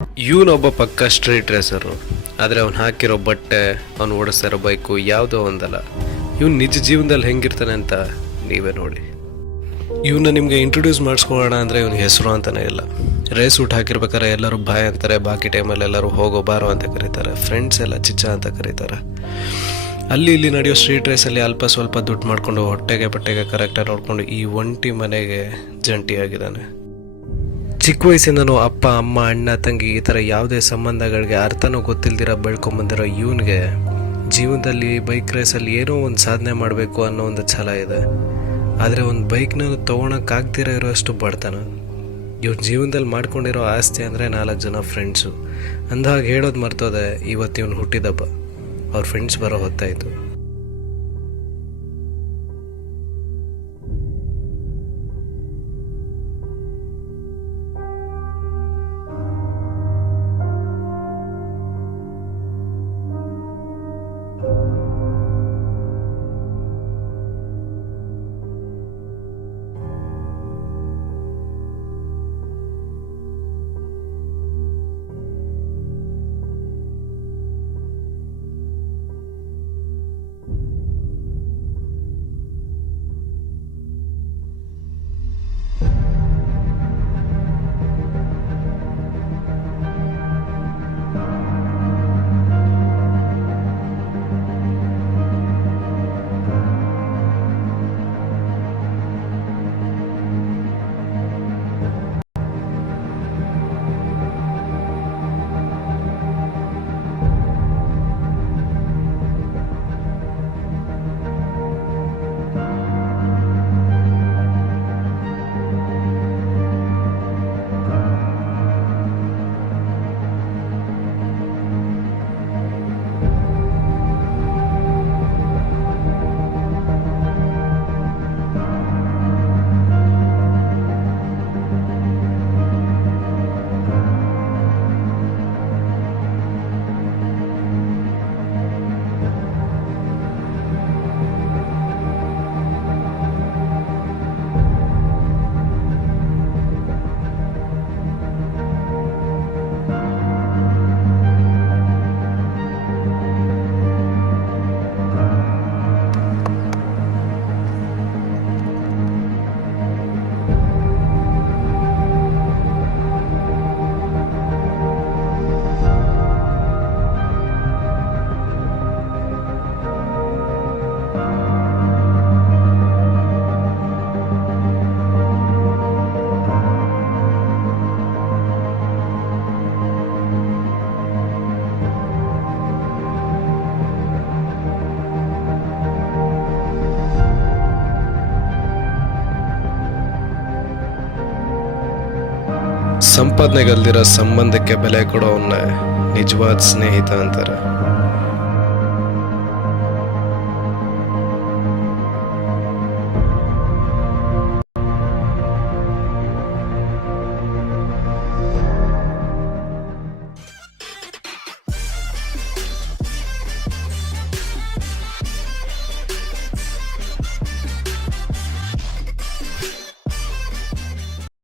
ಇವನೊಬ್ಬ ಪಕ್ಕ street razor, ಆದರೆ ಅವ್ನು ಹಾಕಿರೋ ಬಟ್ಟೆ, ಅವ್ನು ಓಡಿಸ್ತಾ ಇರೋ ಬೈಕು ಯಾವುದೋ ಒಂದಲ್ಲ. ಇವನು ನಿಜ ಜೀವನದಲ್ಲಿ ಹೆಂಗಿರ್ತಾನೆ ಅಂತ ನೀವೇ ನೋಡಿ. ಇವನ್ನ ನಿಮಗೆ ಇಂಟ್ರೊಡ್ಯೂಸ್ ಮಾಡಿಸ್ಕೊಳ್ಳೋಣ ಅಂದರೆ ಇವನ ಹೆಸರು ಅಂತಲೇ ಇಲ್ಲ. ರೇಸ್ ಊಟ ಹಾಕಿರ್ಬೇಕಾದ್ರೆ ಎಲ್ಲರೂ ಬಾಯ್ ಅಂತಾರೆ, ಬಾಕಿ ಟೈಮಲ್ಲಿ ಎಲ್ಲರೂ ಹೋಗೋ ಬಾರೋ ಅಂತ ಕರೀತಾರೆ, ಫ್ರೆಂಡ್ಸ್ ಎಲ್ಲ ಚಿಚ್ಚ ಅಂತ ಕರೀತಾರೆ. ಅಲ್ಲಿ ಇಲ್ಲಿ ನಡೆಯೋ ಸ್ಟ್ರೀಟ್ ರೇಸಲ್ಲಿ ಅಲ್ಪ ಸ್ವಲ್ಪ ದುಡ್ಡು ಮಾಡಿಕೊಂಡು ಹೊಟ್ಟೆಗೆ ಬಟ್ಟೆಗೆ ಕರೆಕ್ಟಾಗಿ ನೋಡಿಕೊಂಡು ಈ ಒಂಟಿ ಮನೆಗೆ ಜಂಟಿಯಾಗಿದ್ದಾನೆ. ಚಿಕ್ಕ ವಯಸ್ಸಿಂದನೂ ಅಪ್ಪ ಅಮ್ಮ ಅಣ್ಣ ತಂಗಿ ಈ ಥರ ಯಾವುದೇ ಸಂಬಂಧಗಳಿಗೆ ಅರ್ಥನೂ ಗೊತ್ತಿಲ್ದಿರ ಬೆಳ್ಕೊಂಬಂದಿರೋ ಇವನಿಗೆ ಜೀವನದಲ್ಲಿ ಬೈಕ್ ರೇಸಲ್ಲಿ ಏನೋ ಒಂದು ಸಾಧನೆ ಮಾಡಬೇಕು ಅನ್ನೋ ಒಂದು ಛಲ ಇದೆ. ಆದರೆ ಒಂದು ಬೈಕ್ನ ತೊಗೊಳಕ್ಕಾಗ್ದಿರೋ ಇರೋಷ್ಟು ಬಡತನ. ಇವ್ನ ಜೀವನದಲ್ಲಿ ಮಾಡ್ಕೊಂಡಿರೋ ಆಸ್ತಿ ಅಂದರೆ 4 ಜನ ಫ್ರೆಂಡ್ಸು. ಅಂದಾಗ ಹೇಳೋದು ಮರ್ತೋದೆ, ಇವತ್ತು ಇವನು ಹುಟ್ಟಿದಬ್ಬ. ಅವ್ರ ಫ್ರೆಂಡ್ಸ್ ಬರೋ ಹೊತ್ತಾಯಿತು. ಸಂಪಾದನೆಗಲ್ದಿರೋ ಸಂಬಂಧಕ್ಕೆ ಬೆಲೆ ಕೊಡೋವನ್ನ ನಿಜವಾದ ಸ್ನೇಹಿತ ಅಂತಾರೆ.